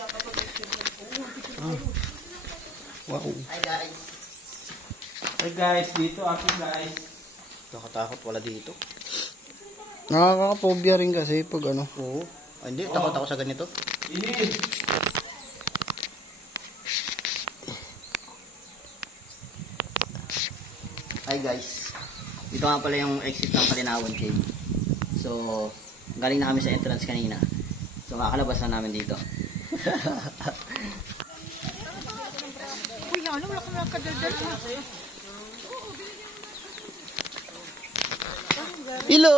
Wow. Hi guys. Hey guys, dito ako guys. Nakatakot wala dito. Nakaka-phobia rin kasi pag ano. Oo. Ay, hindi, takot ako sa ganito. Init. Hi guys. Dito nga pala yung exit ng Palinawan Cave. So, galing na kami sa entrance kanina. So, kakalabas na namin dito. Uy, ano? Wala kang nakadaldal. Hello!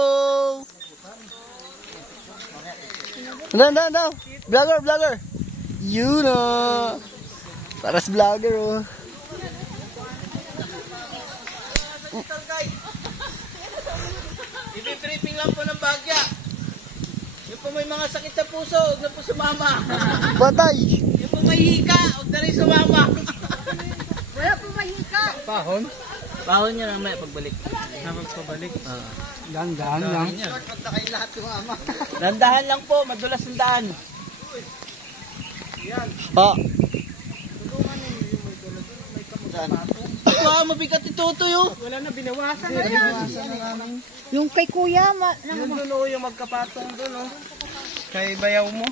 No. Vlogger. You know. Paras vlogger, oh. Ibi-briefing lang po ng bagya. Yung po may mga sakit sa puso, huwag na po sumama. Patay! Yung po may hika, huwag na rin sumama. Wala po mahika. Pahon? Pahon nyo lang may pagbalik. Pabalik? Dahan lang. Punta kayo lahat sumama. Dandahan lang po, madulas ang daan. Ah, Wow, mabigat ito yun. Wala na, binawasan na yan. Yung kay kuya, Yun doon o, yung magkapatong doon o. Kay bayaw mo.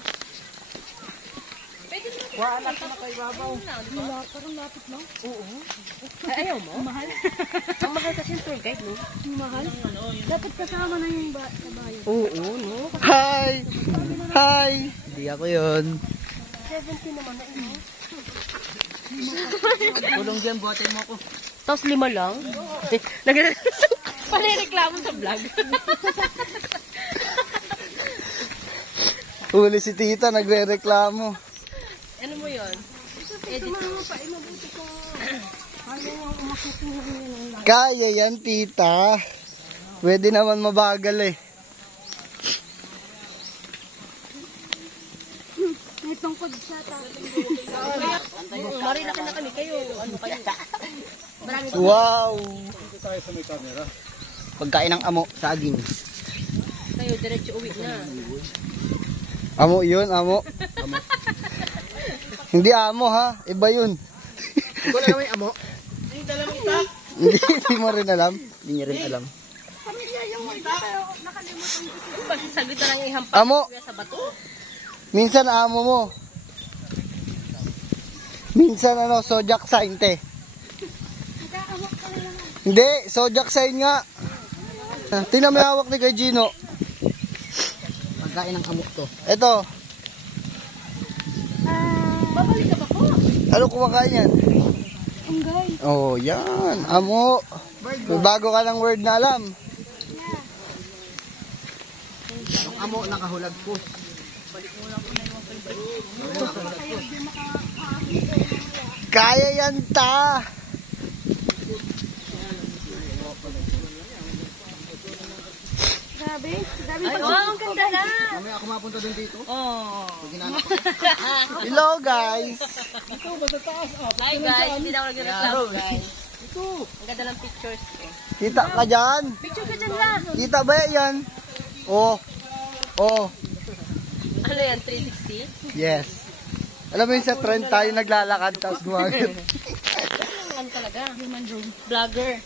Wala ka na kay babaw. parang lapit lang. Oo. Ayaw mo? Mahal. Ang mahal kasi yung tour guide, no? Mahal? Dapat kasama na yung kabayo. oo, no? Hi! Hindi ako yun. 70 naman na ino. Tulong dyan, buhatin mo ako. Tapos 5 lang? Panireklamo sa vlog. Huli si tita, nagre-reklamo. Ano mo yun? Kaya yan, tita. Pwede naman mabagal eh. May tungkod siya. Mari na kami kayo. Ano kayo? Wow! Pagkain ng amo, saging. Kayo, diretso uwi na. Amo yun, amo. Hindi amo ha, iba yun. Wala naman yung amo. Hindi mo rin alam. Hindi niya rin alam. Pamilya yung iba, pero nakalimutan ko. Bakit sagot na lang yung hampas Amo, sa bato? minsan amo mo. Minsan ano, zodiac sign te. Hindi, zodiac sign nga. Tingnan mo yung hawak ni kay Gino. Pagkain ng amo to. Ito, Babalik ka ba po? ano kumakain yan? Unggay. Oh, yan. Amo. May bago ka ng word na alam. Yung amo nakahulag po. Kaya yan ta. Grabe. Grabe pag ang ganda na. Mamaya ako mapunta doon dito. Oh. Pag ginanap ako. Hello guys. Hi guys, hindi na ako nagreklamo guys. Ang ganda ng pictures ko. Kita ka dyan. Picture ka dyan lang. Kita ba yan? Oh. Oh. Ano yan, 360? Yes. Alam mo yung sa trend tayo naglalakad tapos gumagano. Ano talaga? Human drone. Vlogger.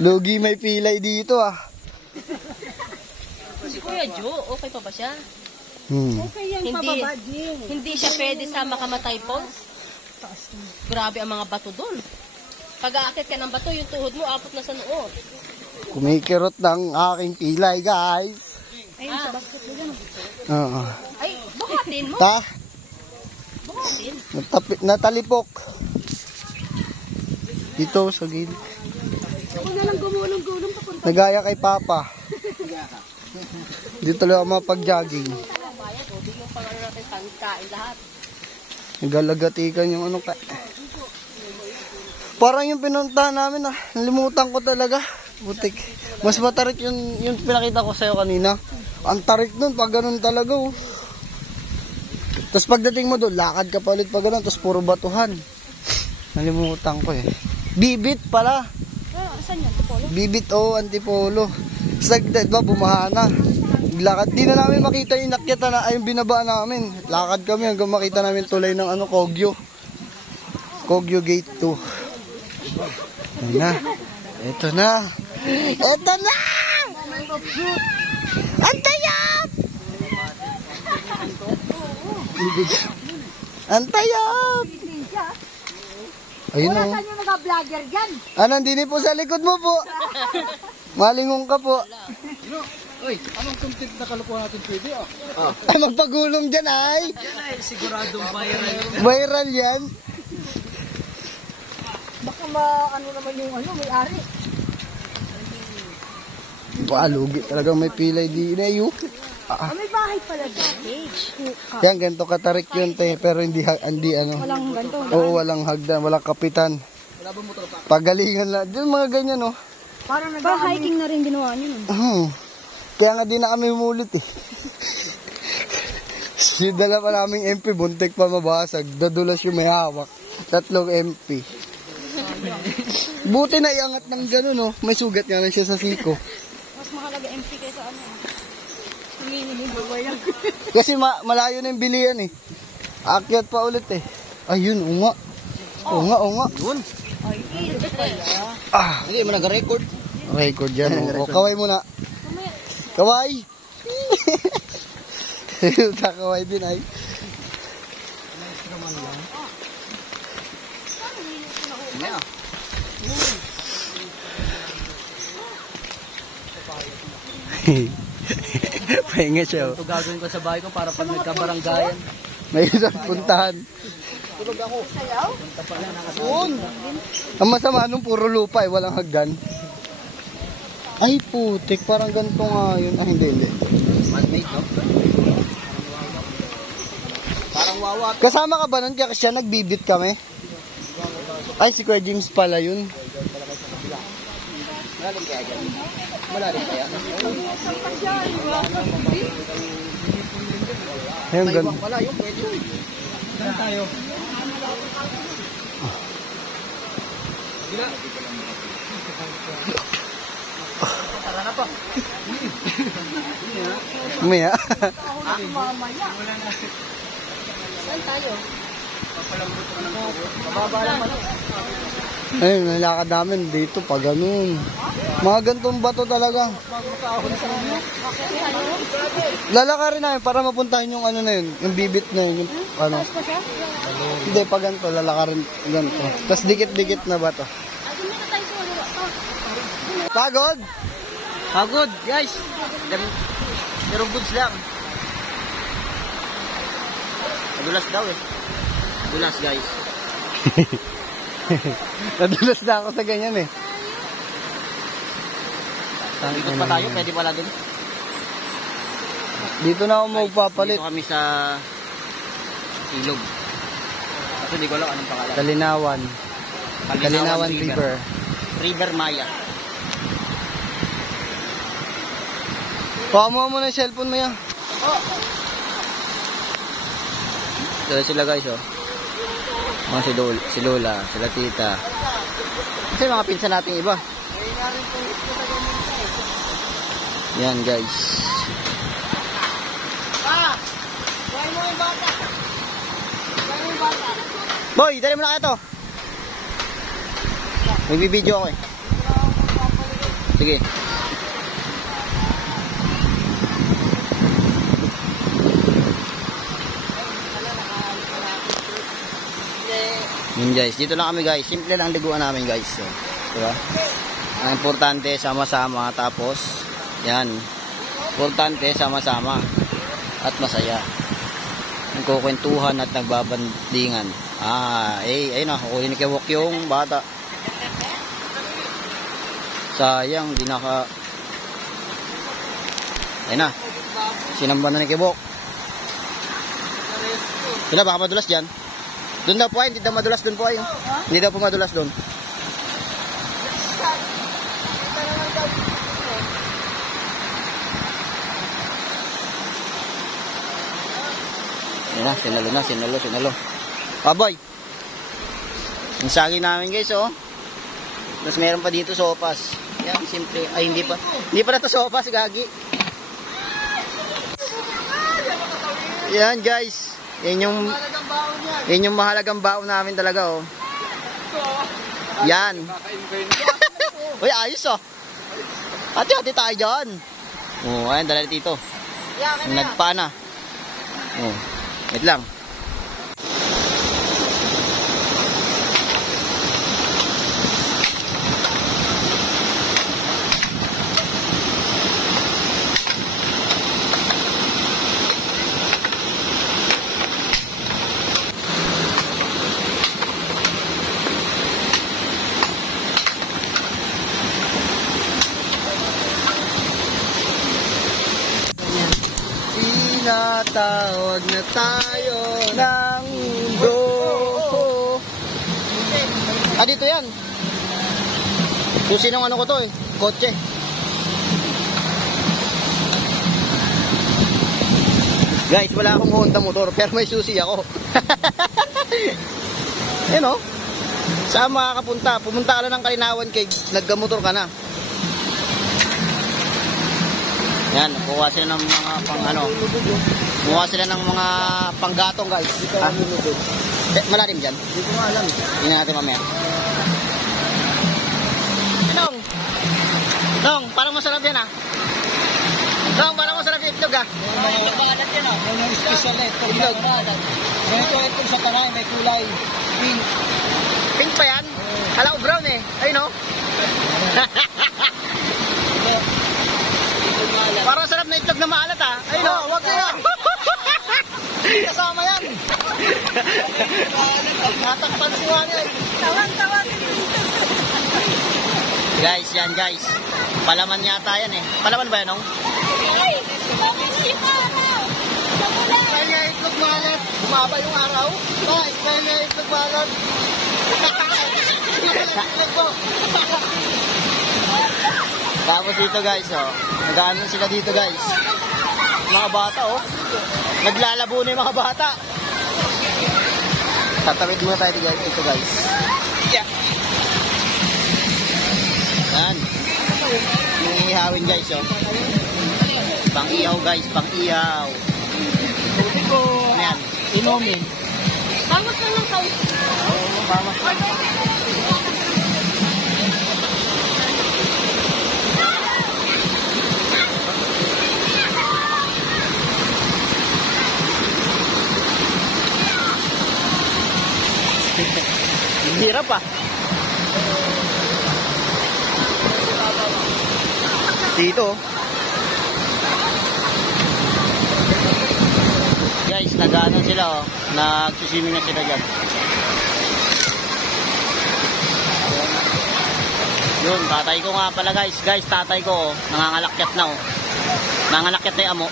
Lugi may pilay dito ah. Si Kuya Joe, okay pa ba siya? Okay yan, hindi siya pwede sa makamatay pose. Grabe ang mga bato doon. Pag aakit ka ng bato, yung tuhod mo, apot na sa noo. Kumikirot ng aking pilay guys. Ayun, sa basketball yan. Oo. Ay, buhatin mo. Ta, Buhatin. natalipok. Dito sa gilid. Ako na lang gumulong-gulong papunta. Nagaya kay Papa. Dito talaga mapag-jogging. Bayan, o, di yung pangano natin kain lahat. Nagalagatikan yung ano ka. Parang yung pinuntahan namin ah. Nalimutan ko talaga. Butik. Mas matarik yung pinakita ko sa'yo kanina. Ang tarik nun pag ganun talaga oh. Tapos pagdating mo doon, lakad ka pa ulit pag ganun. Tapos puro batuhan. Nalimutan ko eh. Bibit pala. Ah, saan yan? Polo? Bibit o antipolo. Sagdad ba, bumaha na. Lakad, di na namin makita yung inakyata na, ay yung binaba namin. Lakad kami hanggang makita namin tulay ng Kogyo. Kogyo Gate 2. Ayun na. Ito na. Ito na! Antayap! Antayap! Ayun o. Saan yung mga vlogger dyan? Nandini po sa likod mo po. Malingong ka po. Uy, anong content na kalukuhan natin pwede Ay, magpagulong dyan ay. Siguradong viral. Viral yan. Baka ano naman yung may-ari. Lugi talagang may pilay di na yun. May bahay pala dyan. Yan, ganito katarik yun te. Pero hindi ano. Walang ganito. Oo, walang hagdan, walang kapitan. Pagalingan lang. Diyan mga ganyan oh. Parang hiking na rin ginawa niyo. Kaya nga di na kami humulit eh. Yung dala pa naming MP, buntik pa mabasag. Dadulas yung may hawak. 3 MP. Buti na iangat ng gano'n oh. May sugat nga lang siya sa siko. Mas mahalaga MP kaysa Kasi malayo na yung bilian eh. Akyat pa ulit eh. Ayun, unga. Unga. Yun. Hindi mo nag-record. Record yan. Kaway muna. Kaway! Kakaway din ay. Pahinga siya. Ito gagawin ko sa bahay ko para pag nagkabaranggayan. May isang puntahan. Tulog ako. Ang masama nung puro lupa eh, walang hagdan. Ay putik, parang ganito nga yun. Hindi. Man-made, no? Parang wawa. Kasama ka ba nun? Kaya siya nagbibit kami? Ay, si Kuya James pala yun. Malalim kaya dyan? Malalim kaya? Ayun, ganun. Wala yung pwede. Saan tayo? Tara na pa. Umaya. Saan tayo? Mababa lang pala. Ayun, nalakad namin dito pa ganun. Mga gantong bato talaga. Lalakarin namin para mapuntahan yung ano na yun, yung bibit na yun. Yung, ano. Hindi, pa ganito, lalakarin ganito. Tapos dikit-dikit na bato. Pagod? Pagod, guys. Pero goods lang. Madulas daw eh. Madulas, guys. Nadulas na ako sa ganyan eh. Ikot pa tayo, pwede pala dun. Dito na ako magpapalit. Dito kami sa ilog. Kasi hindi ko alam anong pangalan. Kalinawan. Kalinawan River. River Maya. Kuha mo muna yung cellphone mo yan. Ito sila guys oh. Mga si Lola, sila tita. Kasi mga pinsan nating iba. Yan guys. Boy, dali mo na kaya to. Magbibideo ako eh. Sige. Yun guys, dito lang kami guys. Simple lang liguan namin guys. So, diba? Ang importante, sama-sama. Tapos, yan. Importante, sama-sama. At masaya. Nagkukwentuhan at nagbabandingan. Ayun na. Kukuhin ni Kewok yung bata. Sayang, di naka... Ayun na. Sinamba na ni Kewok. Sila, baka madulas dyan. Doon daw po ay, hindi daw madulas doon po ay. Hindi daw po madulas doon. Yan na, sinalo. Boy. Yung saging namin guys oh. Tapos meron pa dito sopas. Yan, simple. Ay, hindi pa. Hindi pa na to sopas, gagi. Yan, guys. Yan yung mahalagang baon namin talaga, oh. Yan. Uy, ayos, oh. Hati-hati tayo dyan. Oh, ayan, dala dito. Nagpana. Oh, wait lang. Tinatawag na tayo ng mundo. Ah, dito yan. Susi ng ano ko to eh. Kotse. Guys, wala akong Honda motor pero may susi ako. Yan o. Saan makakapunta? Pumunta ka lang ng Kalinawan kay nagkamotor ka na. Yan, kuha sila ng mga pang ano. Kuha sila ng mga panggatong, guys. Ah, malalim dyan? Hindi ko alam. Tingnan natin mamaya. Nong, parang masarap yan ah. Nong, parang masarap yung itlog ah. Nagkakalat yan ah. Yung special itlog. Ito sa tanay, may kulay pink. Pink pa yan? Kala ko brown eh. Ayun o. Parang sarap na itlog na maalat ah. Ayun o. Wag kaya. Kasama yan. Natakpan si Wani. Tawan. Guys, yan guys. Palaman yata yan eh. Palaman ba yan, Nong? Ay! Mamili ka na! Dahil nga itlog maalat. Bumaba yung araw. Guys, dahil nga itlog maalat. Tapos dito guys, oh. Nag-ano sila dito guys. Mga bata, oh. Naglalabo na yung mga bata. Tatawid muna tayo dito guys. Yeah. Yan. Yung ihawin guys, oh. Pang-iyaw guys, pang-iyaw. Ano yan? Inumin. Tangos lang ng kaus. Hirap ah. Dito. Guys, nag-ano sila oh. Nagsuswimming na sila dyan. Yun, tatay ko nga pala guys. Guys, tatay ko oh. Nangangalakyat na oh. Nangangalakyat na yung amo.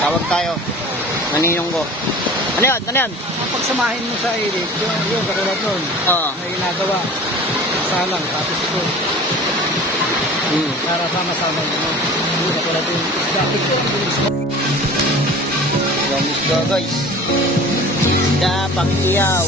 Tawag tayo. Naninong ko. Ano yan? Ano yan? Pagsamahin mo sa ilig, yung katulad nun, Oo. may ginagawa. Salang, tapos ito. Para sama-sama mo. Yung katulad yung isda. Yung isda guys. Isda, pang-iyaw.